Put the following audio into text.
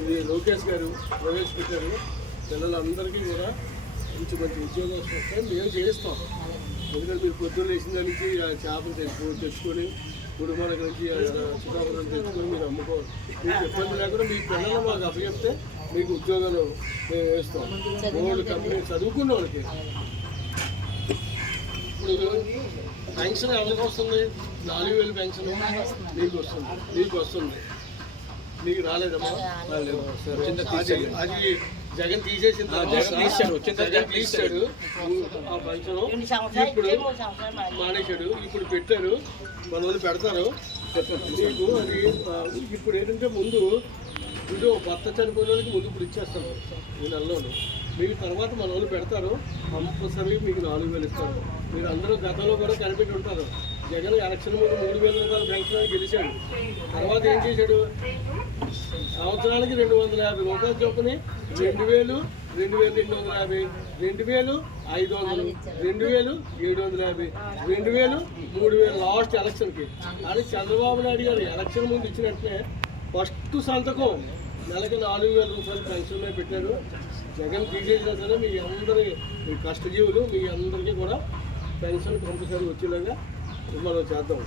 ఇది లోకేష్ గారు ప్రవేశపెట్టారు. పిల్లలందరికీ కూడా మంచి మంచి ఉద్యోగాలు వస్తాయి. మేము చేయిస్తాం. ఎందుకంటే మీరు పొద్దున్న లేచిన దానికి చేపలు తెచ్చుకొని కుటుంబాల నుంచి చుట్టాపదం తెచ్చుకొని మీరు అమ్ముకోవాలి. మీకు ఇబ్బంది లేకుండా మీ పిల్లలు మాకు అప్పచెప్తే మీకు ఉద్యోగాలు మేము వేస్తాం. గోల్డ్ కంపెనీ చదువుకున్న వాళ్ళకి ఇప్పుడు పెన్షన్ ఎవరికి వస్తుంది? 4,000 పెన్షన్ మీకు వస్తుంది. మీకు రాలేదమ్మా? అది జగన్ తీసేసింది. జగన్ తీసాడు ఆ పెన్షన్. ఇప్పుడు మానేశాడు. ఇప్పుడు పెట్టారు, మన వాళ్ళు పెడతారు మీకు. అది ఇప్పుడు ఏంటంటే ముందు ఇది భర్త చనిపోయిన వాళ్ళకి ముందు ఇప్పుడు ఇచ్చేస్తాను ఈ నెలలోను. మీకు తర్వాత మన వాళ్ళు పెడతారు. కంపల్సరీ మీకు 4,000 ఇస్తారు. మీరు అందరూ గతంలో కూడా కనిపెట్టి ఉంటారు. జగన్ ఎలక్షన్ ముందు 3,000 రూపాయలు పెన్షన్ గెలిచాడు. తర్వాత ఏం చేశాడు? సంవత్సరానికి 250 రూపాయలు చొప్పుని 2,000, 2,250, 2,500, 2,750, 2,000, 3,000 లాస్ట్ ఎలక్షన్కి. అది చంద్రబాబు నాయుడు గారు ఎలక్షన్ ముందు ఇచ్చినట్లే ఫస్ట్ సంతకం నెలకి 4,000 రూపాయలు పెన్షన్ పెట్టారు. జగన్ తీసేసినా సరే మీ అందరి కష్టజీవులు మీ అందరికీ కూడా పెన్షన్ కంపల్సరీ వచ్చేలాగా మనం చేద్దాం.